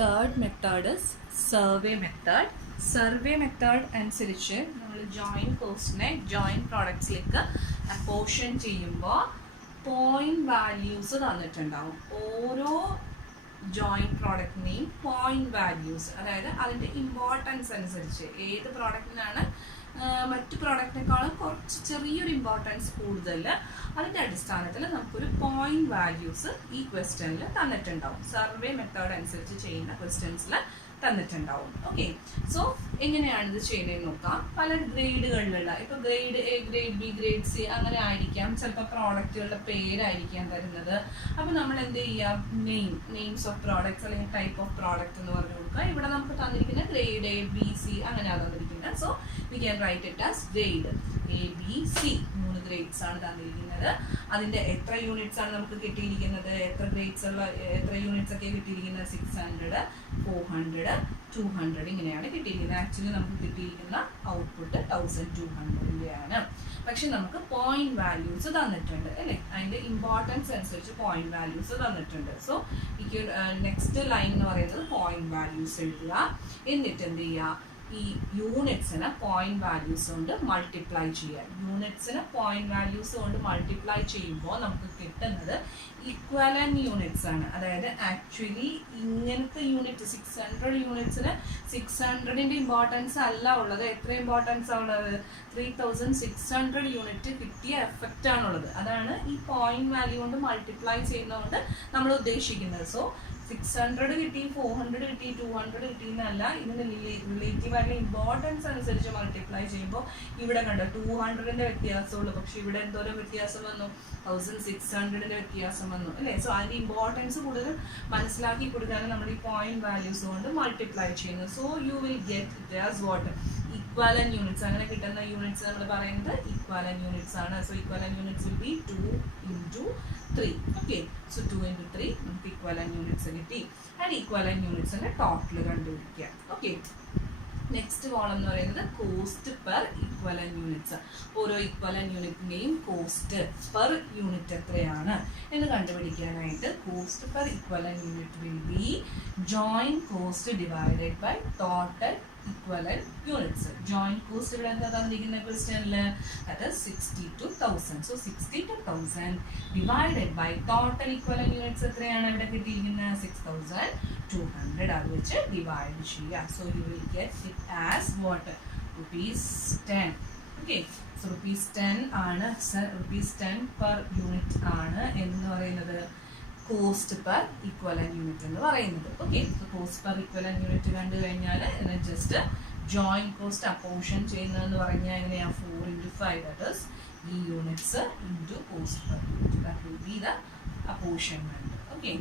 Third method is survey method. Survey method അനുസരിച്ച് നമ്മൾ joint കോസ്റ്റിനെ joint പ്രോഡക്ട്സിലേക്ക് apportion ചെയ്യുമ്പോൾ point values തന്നിട്ടുണ്ടാവും. ഓരോ ജോയിൻറ്റ് പ്രോഡക്റ്റിനെയും പോയിന്റ് വാല്യൂസ്, അതായത് അതിൻ്റെ ഇമ്പോർട്ടൻസ് അനുസരിച്ച് ഏത് പ്രോഡക്റ്റിനാണ് മറ്റു പ്രോഡക്റ്റിനേക്കാളും കുറച്ച് ചെറിയൊരു ഇമ്പോർട്ടൻസ് കൂടുതൽ, അതിൻ്റെ അടിസ്ഥാനത്തിൽ നമുക്കൊരു പോയിന്റ് വാല്യൂസ് ഈ ക്വസ്റ്റ്യനിൽ തന്നിട്ടുണ്ടാവും. സർവേ മെത്തേഡ് അനുസരിച്ച് ചെയ്യുന്ന ക്വസ്റ്റ്യൻസിൽ തന്നിട്ടുണ്ടാവും. ഓക്കെ, സോ എങ്ങനെയാണ് ഇത് ചെയ്യുന്നതെന്ന് നോക്കാം. പല ഗ്രേഡുകളിലുള്ള, ഇപ്പോൾ grade A, grade B, grade C അങ്ങനെ ആയിരിക്കാം. ചിലപ്പോൾ പ്രോഡക്റ്റുകളുടെ പേരായിരിക്കാം തരുന്നത്. അപ്പോൾ നമ്മൾ എന്ത് ചെയ്യാം, നെയിംസ് ഓഫ് പ്രോഡക്ട്സ് അല്ലെങ്കിൽ ടൈപ്പ് ഓഫ് പ്രോഡക്റ്റ് എന്ന് പറഞ്ഞു കൊടുക്കുക. ഇവിടെ നമുക്ക് തന്നിരിക്കുന്ന ഗ്രേഡ് എ, ബി, സി അങ്ങനെയാണ് തന്നിരിക്കുന്നത്. So we can write it as grade A, B, C. 3 grades ആണ് തന്നിരിക്കുന്നത്. അതിൻ്റെ എത്ര യൂണിറ്റ്സ് ആണ് നമുക്ക് കിട്ടിയിരിക്കുന്നത്, എത്ര ഗ്രേഡ്സ് ഉള്ള എത്ര യൂണിറ്റ്സ് ഒക്കെ കിട്ടിയിരിക്കുന്നത്, 600, 400, 200 ഇങ്ങനെയാണ് കിട്ടിയിരിക്കുന്നത്. ആക്ച്വലി നമുക്ക് കിട്ടിയിരിക്കുന്ന ഔട്ട്പുട്ട് 1200 പക്ഷെ നമുക്ക് പോയിന്റ് വാല്യൂസ് തന്നിട്ടുണ്ട് അല്ലേ, അതിൻ്റെ ഇമ്പോർട്ടൻസ് അനുസരിച്ച് പോയിന്റ് വാല്യൂസ് തന്നിട്ടുണ്ട്. സോ നെക്സ്റ്റ് ലൈൻ എന്ന് പറയുന്നത് പോയിന്റ് വാല്യൂസ് എഴുതുക. എന്നിട്ട് എന്ത് ചെയ്യുക, ഈ യൂണിറ്റ്സിന് പോയിന്റ് വാല്യൂസ് കൊണ്ട് മൾട്ടിപ്ലൈ ചെയ്യുക. യൂണിറ്റ്സിന് പോയിന്റ് വാല്യൂസ് കൊണ്ട് മൾട്ടിപ്ലൈ ചെയ്യുമ്പോൾ നമുക്ക് കിട്ടുന്നത് ഇക്വലന്റ് യൂണിറ്റ്സ് ആണ്. അതായത് ആക്ച്വലി ഇങ്ങനത്തെ യൂണിറ്റ് 600 യൂണിറ്റ്സിന് 600ന്റെ ഇമ്പോർട്ടൻസ് അല്ല ഉള്ളത്. എത്ര ഇമ്പോർട്ടൻസ് ഉള്ളത്, 3600 യൂണിറ്റ് കിട്ടിയ എഫക്റ്റ് ആണുള്ളത്. അതാണ് ഈ പോയിന്റ് വാല്യൂ കൊണ്ട് മൾട്ടിപ്ലൈ ചെയ്യുന്നതുകൊണ്ട് നമ്മൾ ഉദ്ദേശിക്കുന്നത്. സോ 600 കിട്ടി, 400 കിട്ടി, 200 കിട്ടി എന്നല്ല, ഇതിന് റിലേറ്റീവ് ആയിട്ടുള്ള ഇമ്പോർട്ടൻസ് അനുസരിച്ച് മൾട്ടിപ്ലൈ ചെയ്യുമ്പോൾ ഇവിടെ കണ്ടോ 200ന്റെ വ്യത്യാസമുള്ളൂ, പക്ഷെ ഇവിടെ എന്തോരം വ്യത്യാസം വന്നു, 1600ന്റെ വ്യത്യാസം വന്നു അല്ലേ. സോ അതിന്റെ ഇമ്പോർട്ടൻസ് കൂടുതൽ മനസ്സിലാക്കി കൊടുക്കാനും നമ്മൾ ഈ പോയിന്റ് വാല്യൂസ് കൊണ്ട് മൾട്ടിപ്ലൈ ചെയ്യുന്നു. So you will get it as what, equivalent units. അങ്ങനെ കിട്ടുന്ന യൂണിറ്റ്സ് നമ്മൾ പറയുന്നത് ഇക്വലന്റ് യൂണിറ്റ്സ് ആണ്. So equivalent units will be 2 into 3. Okay, so 2 into 3 നമുക്ക് ഇക്വലന്റ് യൂണിറ്റ്സ് കിട്ടി. ആൻഡ് ഇക്വലന്റ് യൂണിറ്റ്സിന്റെ ടോട്ടൽ കണ്ടുപിടിക്കുക. ഓക്കെ, നെക്സ്റ്റ് കോളം എന്ന് പറയുന്നത് കോസ്റ്റ് പെർ ഇക്വലന്റ് യൂണിറ്റ്സ്. ഓരോ ഇക്വലന്റ് യൂണിറ്റിന്റെയും കോസ്റ്റ് പെർ യൂണിറ്റ് എത്രയാണ് എന്ന് കണ്ടുപിടിക്കാനായിട്ട് cost per equivalent unit will be joint cost divided by total equivalent units. Joint cost ഇവിടെ എന്താ തന്നിരിക്കുന്ന ക്വസ്റ്റ്യനിൽ, that is 62,000. So 62,000 divided by total equivalent units എത്രയാണ് ഇവിടെ കിട്ടിയിരിക്കുന്നത്, 6,200. അത് വെച്ച് ഡിവൈഡ് ചെയ്യുക. So you will get it as what, ₹10. Okay, so ₹10 ആണ്, ₹10 per unit ആണ് എന്ന് പറയുന്നത് കോസ്റ്റ് പെർ ഇക്വലന്റ് യൂണിറ്റ് എന്ന് പറയുന്നത്. Okay, cost per equivalent unit കണ്ടു കഴിഞ്ഞാൽ ഇതിനെ ജസ്റ്റ് ജോയിന്റ് കോസ്റ്റ് അപ്പോർഷൻ ചെയ്യുന്നതെന്ന് പറഞ്ഞാൽ എങ്ങനെയാ, 4 into 5, ദാറ്റ് ഈസ് ഈ units into cost per unit. That will be the apportionment. Okay,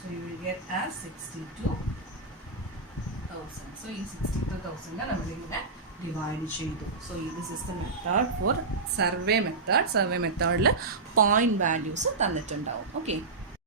so you will get as 62,000. So ഈ 62,000 നമ്മളിങ്ങനെ ഡിവൈഡ് ചെയ്തു. So this is the method for survey method. Survey മെത്തേഡിൽ point values തന്നിട്ടുണ്ടാവും. Okay.